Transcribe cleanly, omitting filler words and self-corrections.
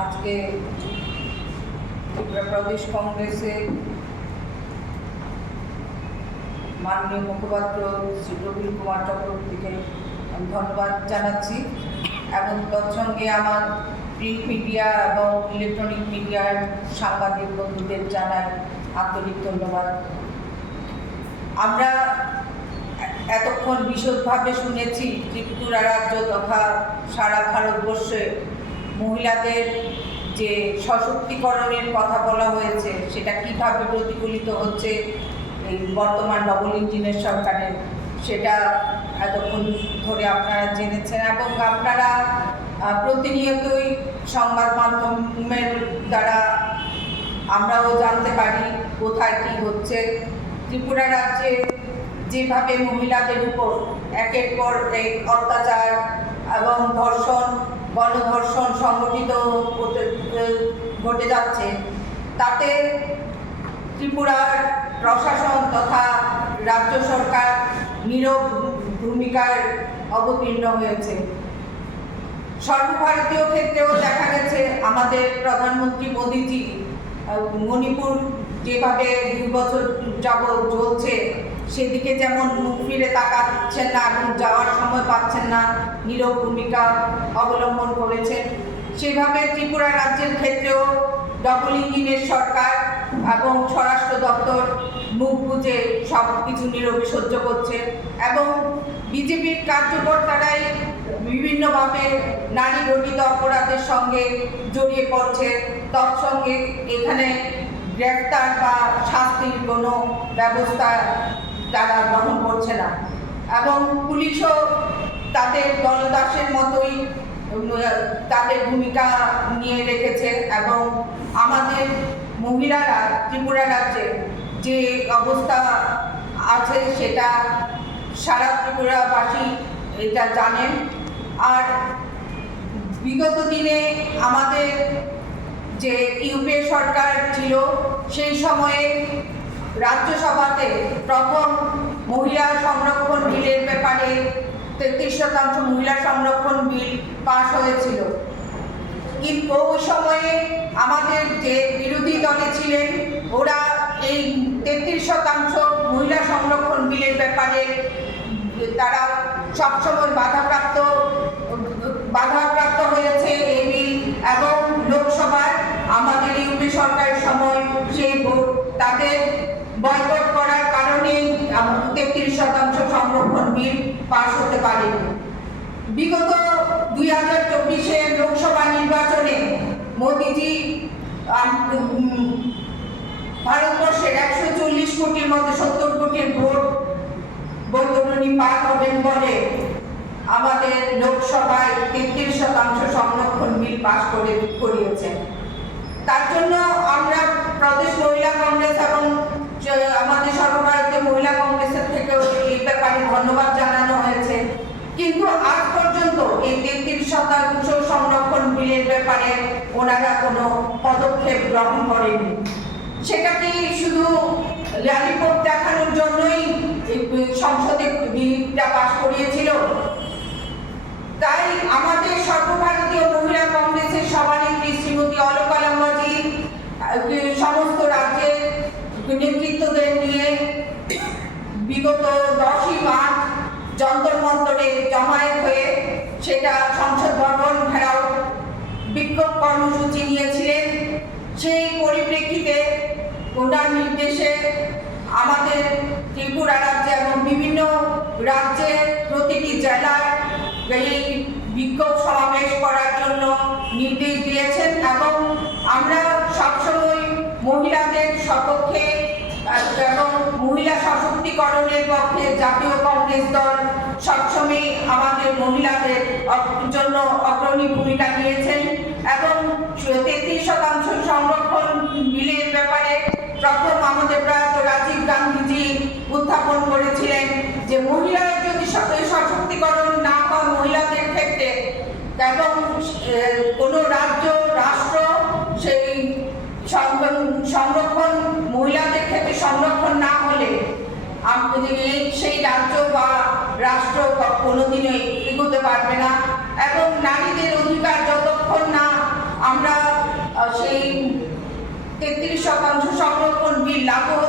আজকে ত্রিপুরা প্রদেশ কংগ্রেসের মাননীয় মুখপাত্র শ্রী প্রবীণ কুমার চক্রবর্তীকে আমি ধন্যবাদ জানাচ্ছি এবং তৎসঙ্গে আমার প্রিন্ট মিডিয়া এবং ইলেকট্রনিক মিডিয়ার সাংবাদিক বন্ধুদের জানাই আন্তরিক ধন্যবাদ। আমরা এতক্ষণ বিশদভাবে শুনেছি ত্রিপুরা রাজ্য তথা সারা ভারতবর্ষে মহিলাদের যে সশক্তিকরণের কথা বলা হয়েছে সেটা কিভাবে প্রতিফলিত হচ্ছে এই বর্তমান ডবল ইঞ্জিনের সরকারের, সেটা এতক্ষণ ধরে আপনারা জেনেছেন এবং আপনারা প্রতিনিয়তই সংবাদ মাধ্যমের দ্বারা আমরাও জানতে পারি কোথায় কী হচ্ছে। ত্রিপুরা রাজ্যে যেভাবে মহিলাদের উপর একের পর এক অত্যাচার এবং ধর্ষণ, গণধর্ষণ সংগঠিত ঘটে যাচ্ছে, তাতে ত্রিপুরার প্রশাসন তথা রাজ্য সরকার নীরব ভূমিকায় অবতীর্ণ হয়েছে। সর্বভারতীয় ক্ষেত্রেও দেখা গেছে আমাদের প্রধানমন্ত্রী মোদীজি মণিপুর যেভাবে 2 বছর যাবৎ চলছে সেদিকে যেমন মুখ ফিরে তাকাচ্ছেন না এবং যাওয়ার সময় পাচ্ছেন না, নীরব ভূমিকা অবলম্বন করেছেন, সেভাবে ত্রিপুরা রাজ্যের ক্ষেত্রেও ডবল ইঞ্জিনের সরকার এবং স্বরাষ্ট্র দপ্তর মুখ বুজে সব কিছু নীরবে সহ্য করছে এবং বিজেপির কার্যকর্তারাই বিভিন্নভাবে নারী গঠিত অপরাধের সঙ্গে জড়িয়ে পড়ছে, তৎসঙ্গে এখানে গ্রেফতার বা শাস্তির কোনো ব্যবস্থা তারা গ্রহণ করছে না এবং পুলিশও তাদের দলদাসের মতোই তাদের ভূমিকা নিয়ে রেখেছে এবং আমাদের মহিলারা ত্রিপুরা রাজ্যে যে অবস্থা আছে সেটা সারা ত্রিপুরাবাসী এটা জানেন। আর বিগত দিনে আমাদের যে ইউপিএ সরকার ছিল সেই সময়ে রাজ্যসভাতে প্রথম মহিলা সংরক্ষণ বিলের ব্যাপারে 33% মহিলা সংরক্ষণ বিল পাস হয়েছিল, কিন্তু ওই সময়ে আমাদের যে বিরোধী দলে ছিলেন ওরা এই 33% মহিলা সংরক্ষণ বিলের ব্যাপারে তারা সবসময় বাধাপ্রাপ্ত হয়েছে এই বিল এবং লোকসভার আমাদের ইউপি সরকারের সময় সেই ভোট তাদের বয়কট করার কারণে 33% সংরক্ষণ বিল পাস হতে পারেনি। বিগত 2024 লোকসভা নির্বাচনে মোদীজি ভারতবর্ষের 140 কোটির মধ্যে 70 কোটির ভোট বৈতরণী পার হবেন বলে আমাদের লোকসভায় 33% সংরক্ষণ বিল পাস করিয়েছেন। তার জন্য আমরা প্রদেশ মহিলা কংগ্রেস এবং আমাদের সর্বভারতীয় মহিলা কংগ্রেসের থেকেও এই ব্যাপারে ধন্যবাদ জানানো হয়েছে, কিন্তু আজ পর্যন্ত এই 33% সংরক্ষণ বিলের ব্যাপারে ওনারা কোনো পদক্ষেপ গ্রহণ করেনি। সেটা কি শুধু লালিপপ দেখানোর জন্যই সংসদে বিলটা পাস করিয়েছিল? তাই আমাদের সর্বভারতীয় মহিলা কংগ্রেসের সভানেত্রী শ্রীমতী অলকা লাম্বাজি সমস্ত রাজ্যের নেতৃত্বদের নিয়ে বিগত 10ই মার্চ যন্তর মন্তরে জমায়েত হয়ে সেটা সংসদ ভবন ঘেরাও বিক্ষোভ কর্মসূচি নিয়েছিলেন। সেই পরিপ্রেক্ষিতে ওনার নির্দেশে আমাদের ত্রিপুরা রাজ্যে এবং বিভিন্ন রাজ্যে প্রতিটি জেলায় এই বিক্ষোভ সমাবেশ করার জন্য নির্দেশ দিয়েছেন এবং আমরা সবসময় মহিলাদের সপক্ষে এবং মহিলা সশক্তিকরণের পক্ষে জাতীয় কংগ্রেস দল সবসময় আমাদের মহিলাদের জন্য অগ্রণী ভূমিকা নিয়েছেন এবং 33% সংরক্ষণ বিলের ব্যাপারে প্রথম আমাদের প্রয়াত রাজীব গান্ধীজি উত্থাপন করেছিলেন যে মহিলারা যদি সশক্তিকরণ না হয় মহিলাদের ক্ষেত্রে এবং কোনো রাষ্ট্র সেই সংরক্ষণ মহিলাদের ক্ষেত্রে সংরক্ষণ না হলে সেই রাজ্য বা রাষ্ট্র কোনোদিনই এগোতে পারবে না এবং নারীদের অধিকার যতক্ষণ না আমরা সেই 33% সংরক্ষণ বিল লাগু